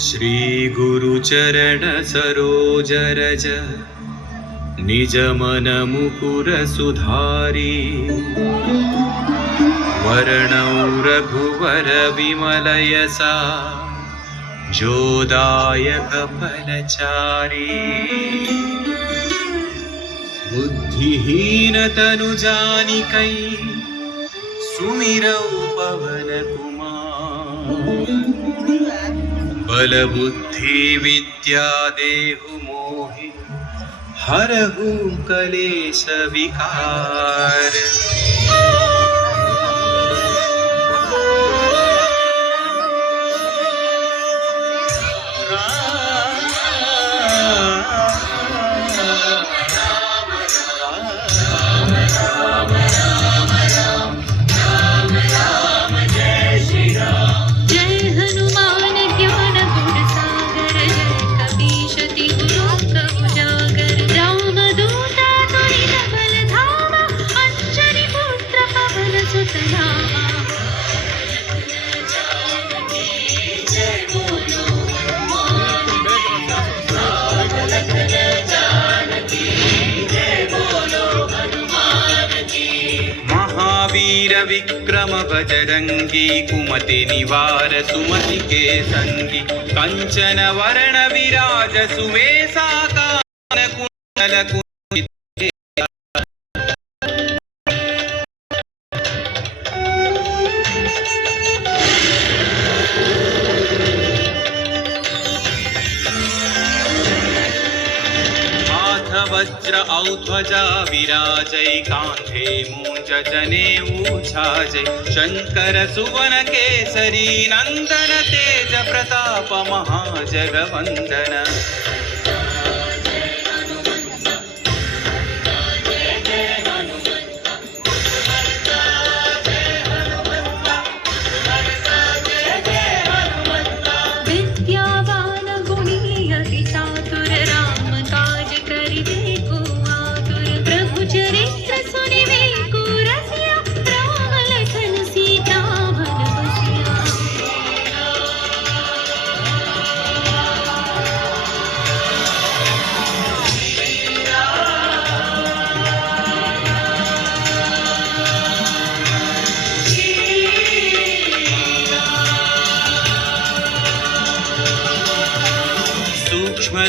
श्री गुरुचरण सरोज रज निज मन मुकुर सुधारी वर्णौ रघुवर विमल यसा जोदायक फलचारी बुद्धिहीन तनु जानिकै सुमिरौ पवन कुमार बल बुद्धि विद्या देहु मोहि हरहु कलेश विकार। महावीर विक्रम बजरंगी कुमति निवार सुमति के संगी कंचन वर्ण विराज सुवेशा कानन कुंडल कुंचित वज्र औध्वजा विराजै कांधे मूंज जनेऊ छाजै शंकर सुवन केसरी नंदन तेज प्रताप महाजगवंदन।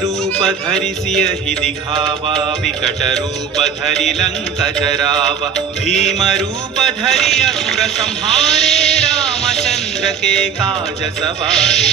रूप धरि सियहि दिखावा विकट रूप धरि लंक जरावा भीम रूप धरि असुर संहारे रामचंद्र के काज सवारे।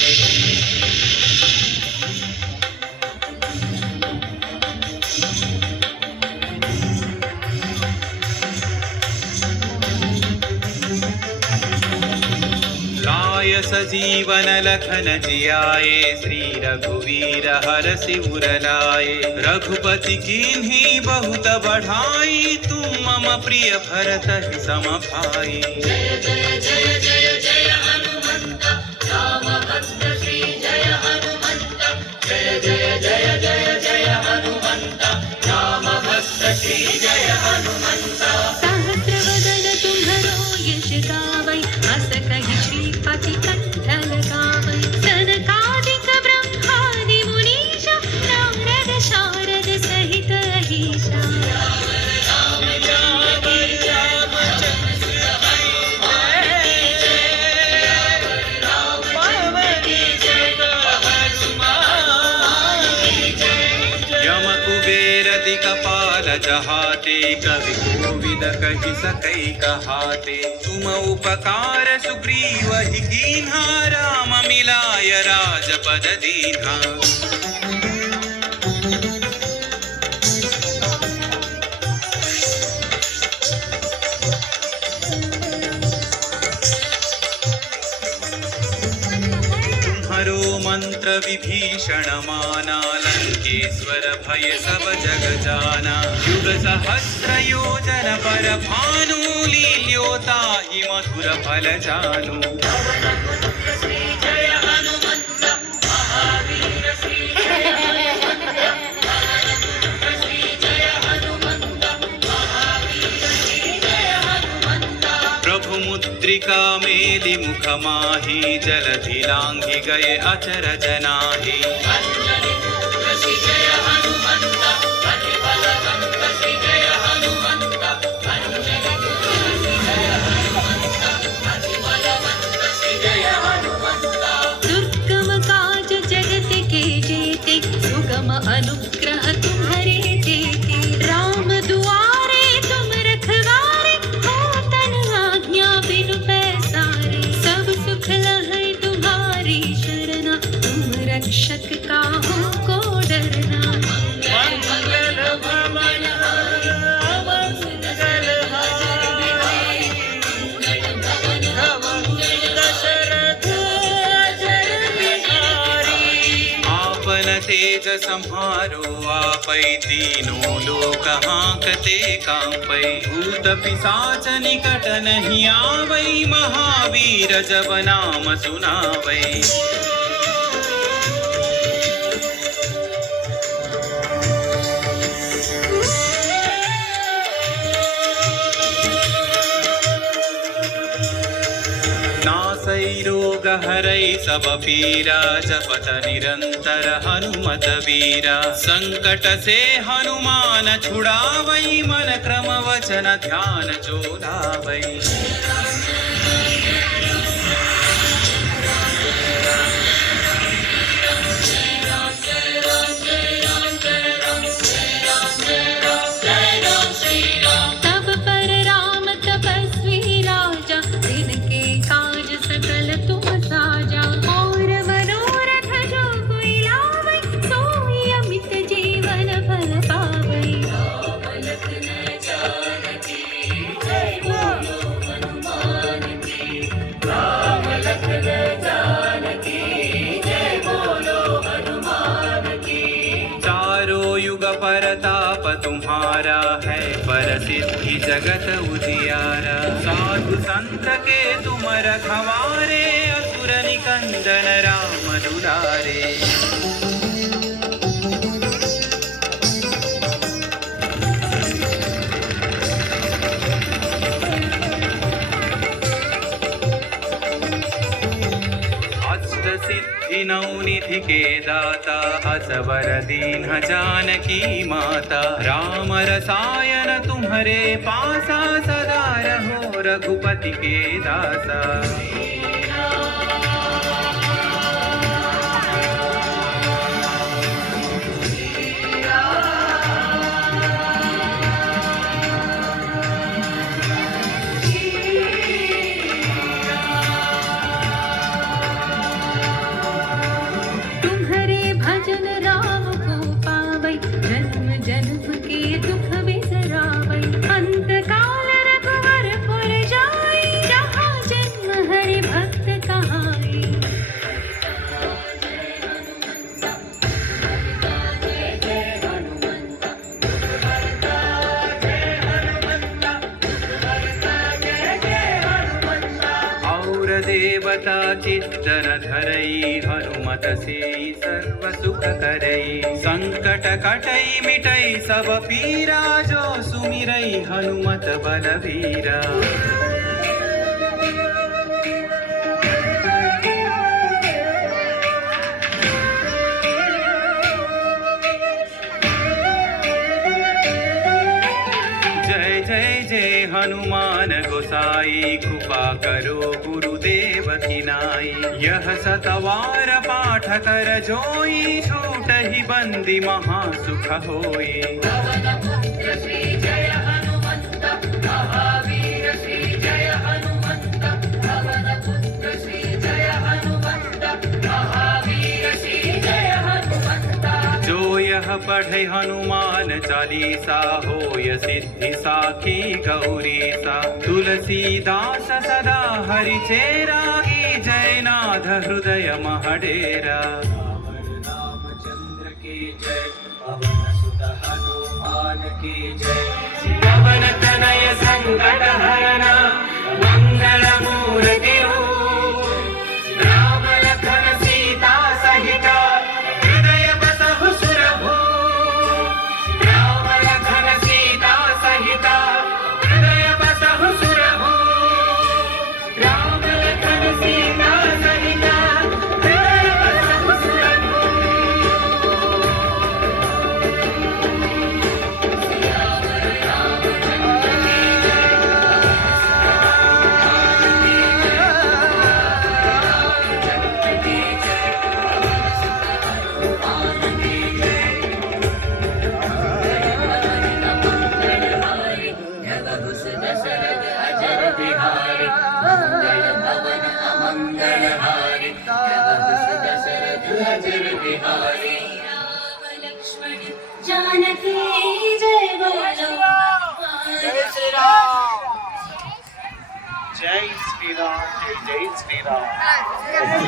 सजीवन लखन जियाए श्री रघुवीर हरषि उर लाए रघुपति कीन्ही बहुत बढ़ाई तुम मम प्रिय भरत सम भाई। जय जय जय जय जय हनुमंत राम भक्त श्री जय हनुमंत जय जय जय जय जय हनुमंत राम भक्त श्री जय हनुमंत। सहस्रवदन तुम्हरो यश गावै अस कहि श्रीपति कंठन गावै सनकादिक ब्रह्मादि मुनीश नारद शारद सहित अहिसा। कपाल जहाते कवि कोविद कहि सकै कहाते तुम उपकार सुग्रीव ही कीन्हा राम मिलाय राजपद दीन्हा। विभीषण माना लंकेश्वर भय सब जग जाना युग सहस्र योजन पर भानु लील्योता हि मधुर फल जानु श्री जय हनुमंत महावीर श्री जय हनुमंत श्री जय हनुमंत महावीर श्री जय हनुमंत प्रभु मुद्रिका मेलि मुख माहि जलधि लांघि गए अचरज नाही अंजनी पुत्र श्री जय हनुमंत अति बलवंत श्री जय हनुमंत अंजनी पुत्र श्री जय हनुमंत अति बलवंत श्री जय हनुमंत दुर्गम काज जगत के जेते सुगम अनुग्रह तुम्हारे तेते राम दुआरे तुम रखवारे हो तन आज्ञा बिनु पैसारे सब सुख लहै तुम्हारी शरणा तुम रक्षक काहू को डरना मंगल भवन मंगल हारी मंगल भवन मंगल दशरथ अजर बिहारी आपन तेज सम्हारो आपै तीनों लोक हांकते कांपै भूत पिशाच निकट नहीं आवै महावीर जब नाम सुनावै नासै रोग हरै सब पीरा जपत निरंतर हनुमत वीरा संकट से हनुमान छुड़ावै मन क्रम वचन ध्यान जो लावै तब पर राम तपस्वी राजा जिनके काज सकल तुम साजा और मनोरथ जो कोई लावै सोई अमित जीवन फल पावै चारों युग परताप तुम्हारा है पर सिद्धि जगत उजियारा साधु संत के तुम रखवारे असुर निकंदन राम दुलारे सिद्धि नौ निधि के दाता असवर दीन जानकी माता राम रसायन तुम्हारे पासा सदा रहो रघुपति के दासा तुम्हारे भजन राम को पावै जन्म जन्म के दुख बिसरावै अंत काल रघुवर पुर जाई जहाँ जन्म हरि भक्त कहाई और देवता चित्तन धरई हनुमत से सर्व सुख करई संकट कटई मिटई सब पीरा जो सुमिरई हनुमत बलवीरा जय जय जय हनुमान गोसाई कृपा करो गुरुदेव की नाई यह सतवार पाठ कर जोई छूट ही बंदी महासुख होई पुत्र श्री जय हनुमंत महावीर श्री जय हनुमंत पवन पुत्र श्री जय हनुमंत महावीर श्री जय हनुमंत जो यह पढ़े हनुमान चालीसा होय सिद्धि साखी गौरी सा तुलसीदास सदा हरि चेरा की जयनाथ हृदय महडेरा की जय पवन तनय संकट हरण मंगल मूर्ति राम लखन सीता सहित हृदय बसहु सुरभु राम लखन सीता सहित हृदय बसहु सुरभु राम लखन सीता सहित हृदय बसहु सुरभु जानकी जय बोलो जय श्री राम जय श्री राम जय जय श्री राम